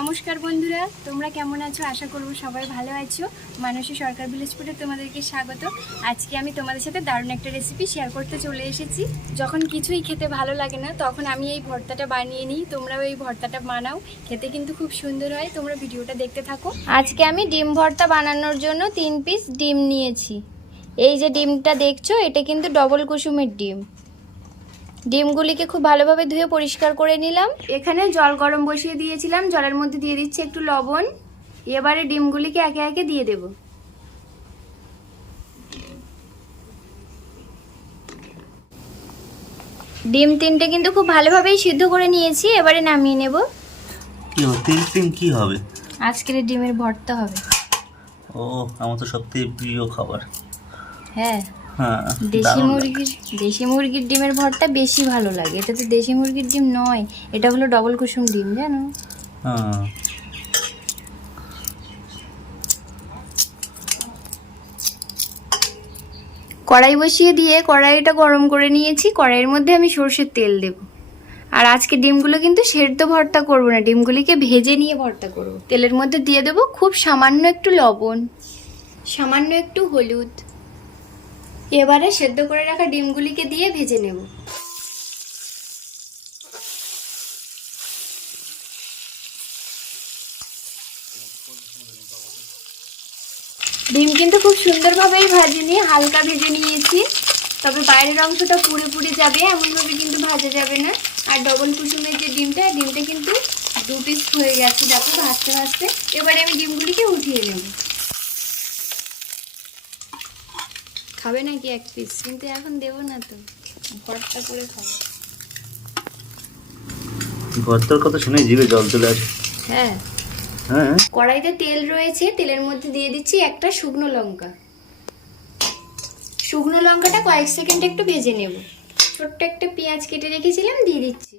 নমস্কার বন্ধুরা, তোমরা কেমন আছো? আশা করব সবাই ভালো আছো। মানসী সরকার ভিলেজপুরে তোমাদেরকে স্বাগত। আজকে আমি তোমাদের সাথে দারুণ একটা রেসিপি শেয়ার করতে চলে এসেছি। যখন কিছুই খেতে ভালো লাগে না, তখন আমি এই ভর্তাটা বানিয়ে নিই। তোমরাও এই ভর্তাটা বানাও, খেতে কিন্তু খুব সুন্দর হয়। তোমরা ভিডিওটা দেখতে থাকো। আজকে আমি ডিম ভর্তা বানানোর জন্য তিন পিস ডিম নিয়েছি। এই যে ডিমটা দেখছ, এটা কিন্তু ডবল কুসুমের ডিম। ডিমগুলিকে খুব ভালোভাবে ধুয়ে পরিষ্কার করে নিলাম। এখানে জল গরম বসিয়ে দিয়েছিলাম জলের মধ্যে দিয়ে দিচ্ছি একটু লবণ। এবারে ডিমগুলিকে একে একে দিয়ে দেব। ডিম তিনটে কিন্তু খুব ভালোভাবেই সিদ্ধ করে নিয়েছি এবারে নামিয়ে নেব। কি হবে? তিন তিন কি হবে? আজকের ডিমের ভর্তা হবে। ও আমার তো সবথেকে প্রিয় খাবার। হ্যাঁ হ্যাঁ। দেশি দারুণ লাগে। মুরগির দেশি মুরগির ডিমের ভর্তা বেশি ভালো লাগে। এটা তো দেশি মুরগির ডিম নয় এটা হলো ডবল কুসুম ডিম জানো? হ্যাঁ। কড়াই বসিয়ে দিয়ে কড়াইটা গরম করে নিয়েছি কড়াইয়ের মধ্যে আমি সর্ষের তেল দেব। আর আজকে ডিমগুলো কিন্তু সেদ্ধ ভর্তা করব না ডিমগুলিকে ভেজে নিয়ে ভর্তা করব। তেলের মধ্যে দিয়ে দেব খুব সামান্য একটু লবণ সামান্য একটু হলুদ। এবারে সেদ্ধ করে রাখা ডিমগুলিকে দিয়ে ভেজে নেব। ডিম কিন্তু খুব সুন্দরভাবেই ভাজিনি, হালকা ভেজে নিয়েছি। তবে বাইরের অংশটা পুড়ে যাবে, এমনভাবে কিন্তু ভাজা যাবে না। আর ডবল কুসুমের যে ডিমটা ডিমটা কিন্তু দু পিস হয়ে গেছে দেখো ভাজতে ভাজতে। এবারে আমি ডিমগুলিকে উঠিয়ে নেব। খাবে নাকি এক পিস কিন্তু এখন দেবো না তো। ভর্তা করে খাব। ভর্তার কথা শুনে জিভে জল চলে আসে। হ্যাঁ হ্যাঁ। কড়াইতে তেল রয়েছে তেলের মধ্যে দিয়ে দিচ্ছি একটা শুকনো লঙ্কা। শুকনো লঙ্কাটা কয়েক সেকেন্ড একটু ভেজে নেব। ছোট্ট একটা পেঁয়াজ কেটে রেখেছিলাম দিয়ে দিচ্ছি।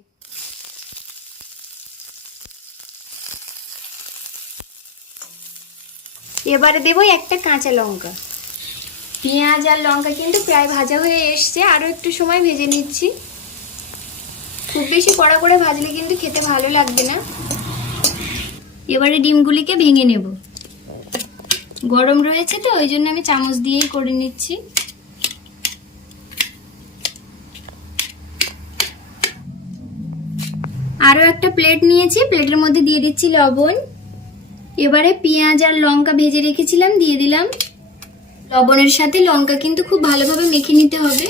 এবারে দেবো একটা কাঁচা লঙ্কা। পেঁয়াজ আর লঙ্কা কিন্তু প্রায় ভাজা হয়ে এসছে। আরও একটু সময় ভেজে নিচ্ছি। খুব বেশি কড়া করে ভাজলে কিন্তু খেতে ভালো লাগবে না। এবারে ডিমগুলিকে ভেঙে নেব। গরম রয়েছে তো, ওই জন্য আমি চামচ দিয়েই করে নিচ্ছি। আরও একটা প্লেট নিয়েছি, প্লেটের মধ্যে দিয়ে দিচ্ছি লবণ। এবারে পেঁয়াজ আর লঙ্কা ভেজে রেখেছিলাম, দিয়ে দিলাম। লবণের সাথে লঙ্কা কিন্তু খুব ভালোভাবে মেখে নিতে হবে।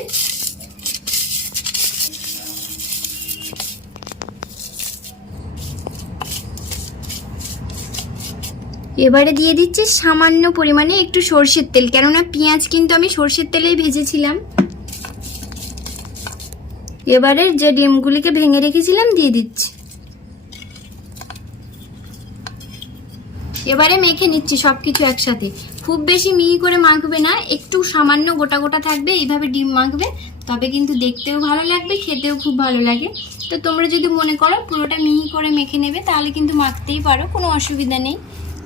এবারে দিয়ে দিচ্ছি সামান্য পরিমাণে একটু সর্ষের তেল, কেননা পেঁয়াজ কিন্তু আমি সর্ষের তেলেই ভেজেছিলাম। এবারে যে ডিমগুলিকে ভেঙে রেখেছিলাম দিয়ে দিচ্ছি। এবারে মেখে নিচ্ছি সব কিছু একসাথে। খুব বেশি মিহি করে মাখবে না, একটু সামান্য গোটা গোটা থাকবে, এইভাবে ডিম মাখবে, তবে কিন্তু দেখতেও ভালো লাগবে, খেতেও খুব ভালো লাগে। তো তোমরা যদি মনে করো পুরোটা মিহি করে মেখে নেবে, তাহলে কিন্তু মাখতেই পারো, কোনো অসুবিধা নেই।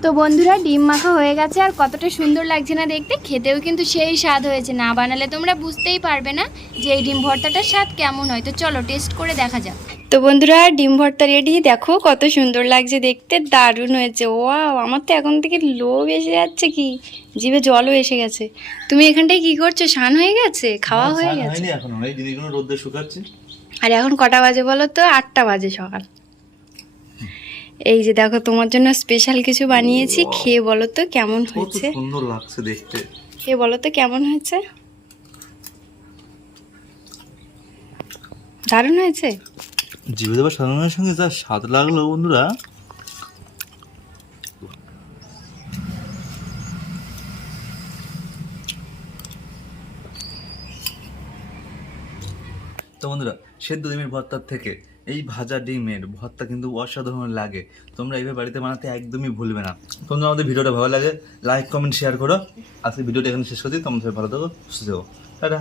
তো বন্ধুরা, ডিম মাখা হয়ে গেছে, আর কতটা সুন্দর লাগছে না দেখতে, খেতেও কিন্তু সেই স্বাদ হয়েছে। না বানালে তোমরা বুঝতেই পারবে না যে এই ডিম ভর্তাটার স্বাদ কেমন হয়। তো চলো টেস্ট করে দেখা যাক। তো বন্ধুরা ডিম ভর্তা রেডি দেখো কত সুন্দর লাগছে দেখতে দারুণ হয়েছে। ওয়াও আমার তো এখন থেকে লোভ এসে যাচ্ছে কি? জিভে জলও এসে গেছে। তুমি এখানটায় কি করছ? স্নান হয়ে গেছে? খাওয়া হয়ে গেছে? এখন। এই জিনিসগুলো রোদে শুকাচ্ছে। আর এখন কটা বাজে বলো তো? আটটা বাজে সকাল। এই যে দেখো তোমার জন্য স্পেশাল কিছু বানিয়েছি। খেয়ে বলো তো কেমন হয়েছে? সুন্দর লাগছে দেখতে। খেয়ে বলো তো কেমন হয়েছে? দারুণ হয়েছে? জিভে দেবার সাধারণের সঙ্গে যা স্বাদ লাগল, বন্ধুরা। তো বন্ধুরা, সেদ্ধ ডিমের ভর্তার থেকে এই ভাজা ডিমের ভর্তা কিন্তু অসাধারণ লাগে। তোমরা এইভাবে বাড়িতে বানাতে একদমই ভুলবে না। তোমরা আমাদের ভিডিওটা ভালো লাগে লাইক কমেন্ট শেয়ার করো। আজকে ভিডিওটা এখানে শেষ করছি। তোমরা ভালো থাকো, সুস্থ থাকো। টাটা।